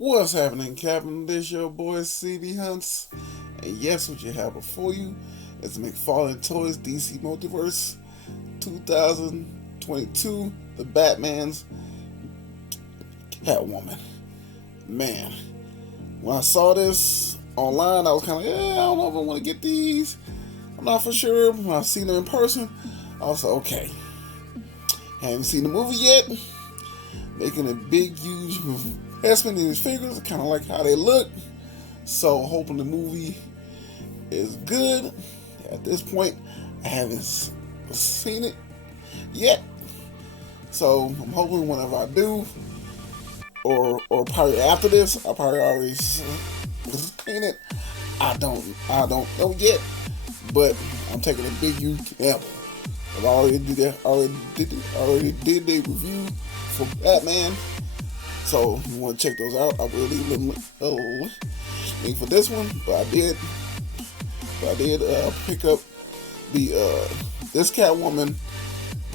What's happening, Captain? This your boy cbhunts, and yes, what you have before you is McFarlaneToys DC Multiverse 2022, the Batman's Catwoman. Man, when I saw this online, I was kind of like, I don't know if I want to get these. I'm not for sure. When I seen them in person, I was like, okay. Haven't seen the movie yet. Making a big, huge investment in these figures. I kind of like how they look. So, hoping the movie is good. At this point, I haven't seen it yet. So, I'm hoping whenever I do, or probably after this, I probably already seen it. I don't know yet, but I'm taking a big, huge gamble. I already did the review for Batman, so if you want to check those out, I will leave them link for this one. But I did pick up the this Catwoman,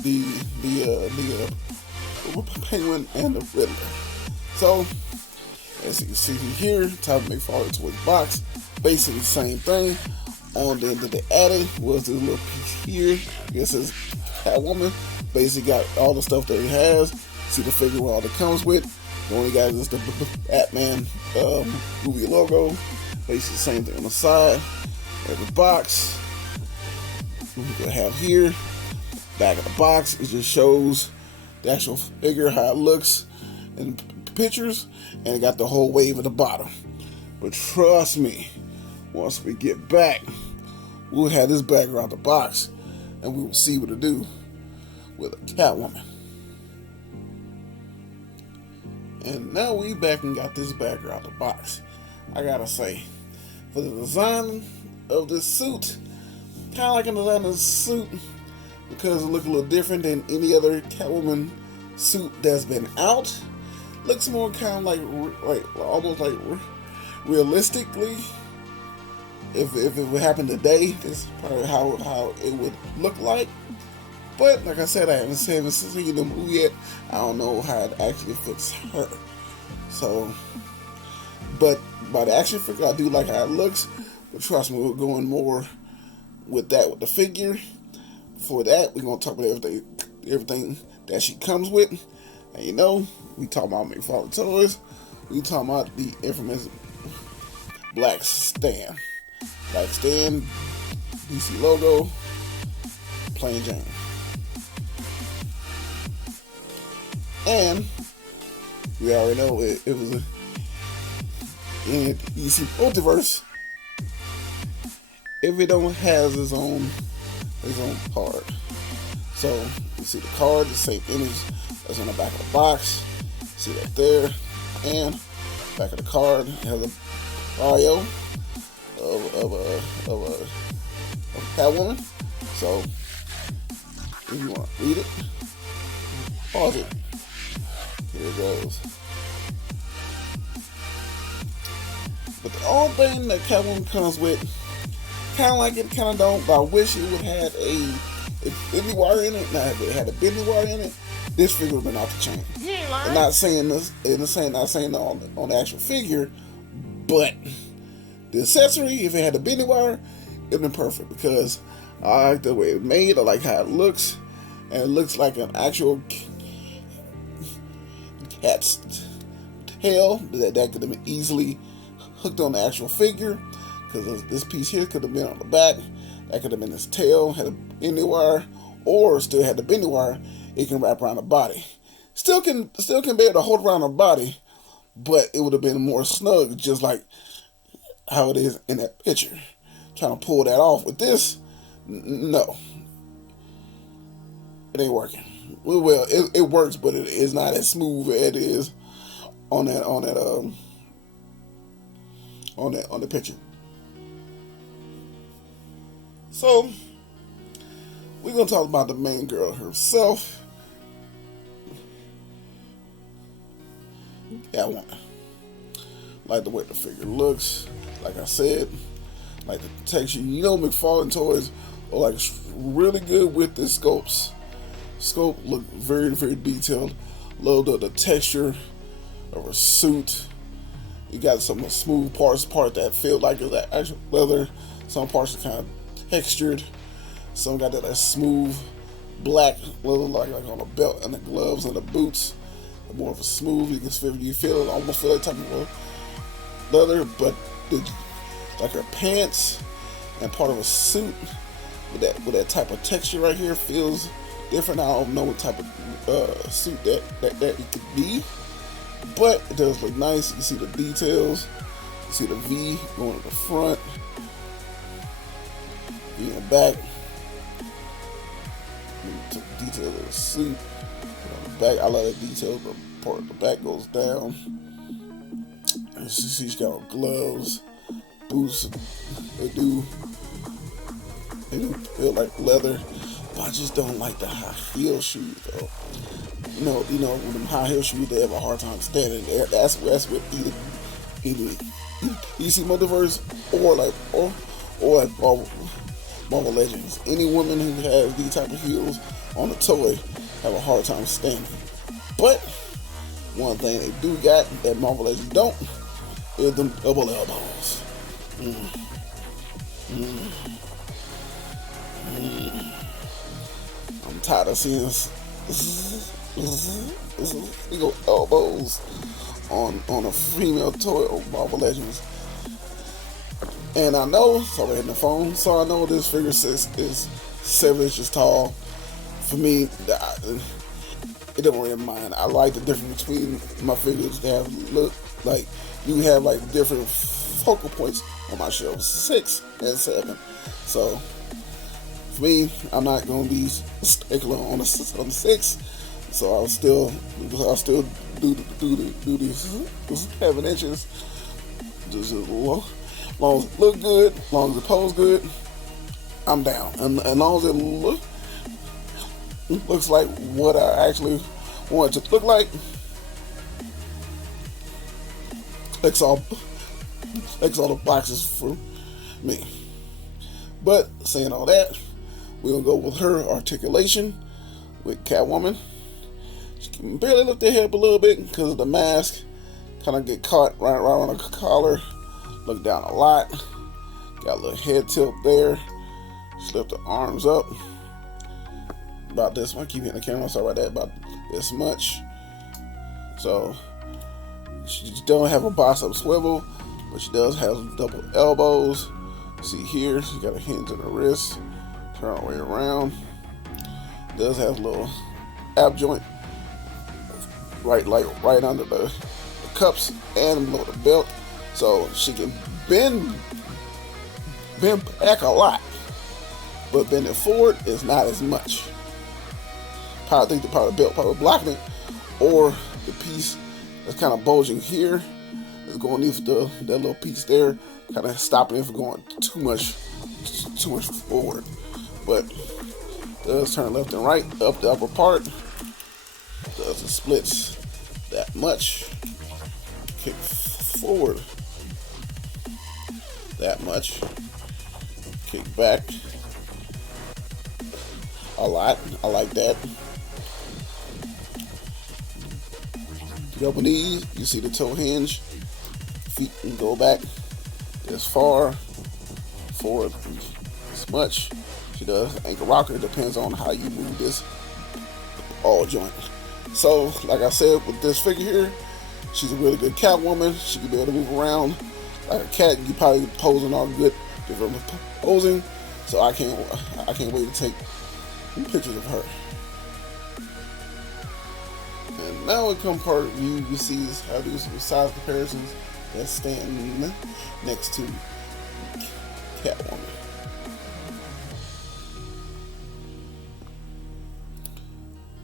the Penguin and the Riddler. So as you can see here, type of McFarlaneToys box, basically the same thing. On the end of the attic was this little piece here. This is Catwoman. Basically got all the stuff that it has. See the figure with all that comes with. The only guy is the Batman movie logo. Basically the same thing on the side. Every box. We have here. Back of the box, it just shows the actual figure, how it looks in pictures, and it got the whole wave at the bottom. But trust me, once we get back, we'll have this back around the box, and we will see what to do with a Catwoman. And now we back and got this back around the box. I gotta say, for the design of this suit, kind of like a design of the suit, because it looks a little different than any other Catwoman suit that's been out. Looks more kind of like almost like realistically. If it would happen today, this is probably how it would look like. But like I said, I haven't seen the movie yet. I don't know how it actually fits her. So, but by the action figure, I do like how it looks. But trust me, we're going more with that with the figure. For that, we're gonna talk about everything that she comes with. And you know, we talking about McFarlaneToys. We talking about the infamous Black Stand. Black Stand, DC logo, plain Jane. And we already know it was in DC Multiverse. If it don't has its own card. So you see the card, the same image that's on the back of the box. See that there, and back of the card has a bio of Catwoman. So if you want to read it, pause it. Here it goes. But the only thing that Catwoman comes with, kind of like it, kind of don't, but I wish it would have a bendy wire in it. Now, if it had a bendy wire in it, this figure would have been off the chain. I'm not saying this, not saying on the actual figure, but the accessory, if it had a bendy wire, it'd been perfect, because I like the way it's made. I like how it looks, and it looks like an actual cat's tail that could have been easily hooked on the actual figure, because this piece here could have been on the back. That could have been his tail, had a bendy wire, or still had the bendy wire. It can wrap around the body. Still can be able to hold around the body, but it would have been more snug, just like how it is in that picture. Trying to pull that off with this, no, it ain't working. Well, it works, but it is not as smooth as it is on the picture. So we're gonna talk about the main girl herself, Catwoman. Like the way the figure looks, like I said, like the texture. You know, McFarlaneToys are like really good with the scopes. Scope look very, very detailed. Love the texture of her suit. You got some smooth parts that feel like it's actual leather. Some parts are kind of textured. Some got that smooth black leather, like on the belt and the gloves and the boots. More of a smooth. You feel it, almost feel like type of leather, but like her pants and part of a suit with that type of texture right here feels different. I don't know what type of suit that it could be, but it does look nice. You see the details. You see the V going to the front, V in the back. Detail of the suit. On the back, I love that detail. The part of the back goes down. And she's got gloves, boots. They do feel like leather, but I just don't like the high heel shoes though. You know, with them high heel shoes, they have a hard time standing there. That's what either DC Multiverse or like Marvel Legends. Any woman who has these type of heels on a toy have a hard time standing. But one thing they do got that Marvel Legends don't is them double elbows. I'm tired of seeing elbows on a female toy of Marvel Legends. And I know, so I in the phone, so I know this figure is 7 inches tall. For me, it don't really mind. I like the difference between my figures that look like you have like different focal points on my shelf, 6 and 7. So for me, I'm not gonna be stickler on the 6. So I'll still do these 7 inches. Just as long as it look good, as long as it pose good, I'm down. And as long as it looks like what I actually want it to look like, checks all the boxes for me. But saying all that, we're gonna go with her articulation with Catwoman. She can barely lift her head up a little bit because of the mask. Kind of get caught right on the collar. Look down a lot. Got a little head tilt there. Just lift the arms up. About this much. Keep hitting the camera. Sorry about that. About this much. So she don't have a bicep swivel, but she does have double elbows. See here, she got a hinge in her wrist. Turn her way around. Does have a little ab joint right under the cups and below the belt, so she can bend back a lot, but bending forward is not as much. I think the belt probably blocking it, or the piece that's kind of bulging here is going into that little piece there, kind of stopping it from going too much forward. But does turn left and right up the upper part. Does the splits that much. Kick forward that much. Kick back a lot. I like that. Double knees. You see the toe hinge. Feet can go back as far forward as much. She does ankle rocker. Depends on how you move this all joint. So, like I said, with this figure here, she's a really good Catwoman. She can be able to move around like a cat. You probably posing all good, different posing. So I can't wait to take pictures of her. And now it comes part of you see how to do some size comparisons that stand next to Catwoman.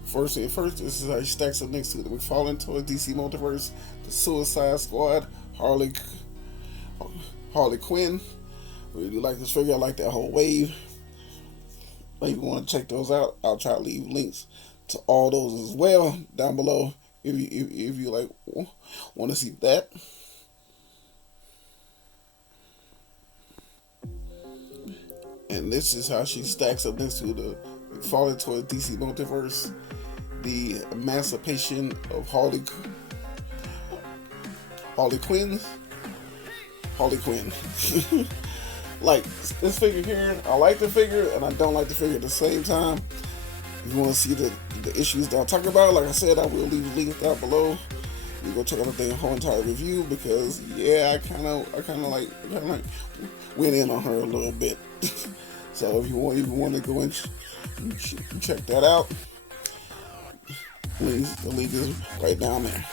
First thing first, this is how she stacks up next to the McFarlaneToys DC Multiverse, the Suicide Squad, Harley Quinn. Really like this figure. I like that whole wave. If you want to check those out, I'll try to leave links to all those as well down below if you like want to see that. And this is how she stacks up next to the McFarlaneToys DC Multiverse, the Emancipation of Harley Harley Quinn. Like this figure here, I like the figure and I don't like the figure at the same time. If you want to see the issues that I talk about, like I said, I will leave the link down below. You go check out the whole entire review because yeah, I kind of like went in on her a little bit. So if you want to go and check that out, please, the link is right down there.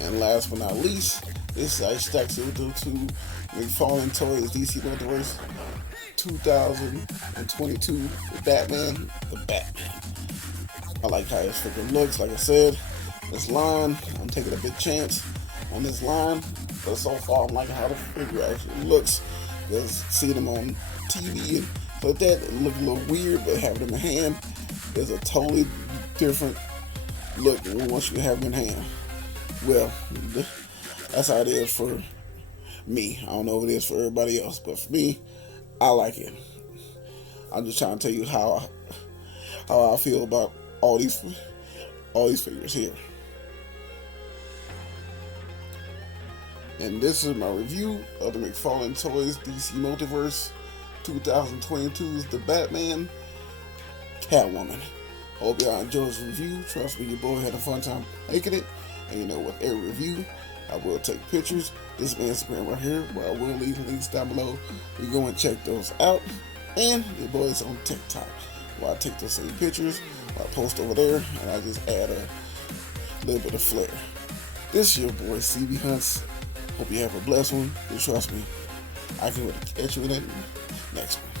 And last but not least, this I stacks it to McFarlaneToys DC Multiverse 2022 the Batman. I like how this figure looks. Like I said, this line, I'm taking a big chance on this line, but so far I'm liking how the figure actually looks. Because seeing them on TV and like that, it look a little weird, but having them in hand is a totally different look once you have them in hand. Well, that's how it is for me. I don't know if it is for everybody else, but for me, I like it. I'm just trying to tell you how I feel about all these figures here. And this is my review of the McFarlaneToys DC Multiverse 2022's The Batman, Catwoman. Hope y'all enjoyed this review. Trust me, your boy had a fun time making it. And you know, with every review, I will take pictures. This is my Instagram right here, where I will leave links down below. You go and check those out. And your boy's on TikTok, where I take those same pictures, I post over there, and I just add a little bit of flair. This is your boy cbhunts. Hope you have a blessed one. And trust me, I can catch you in that next one.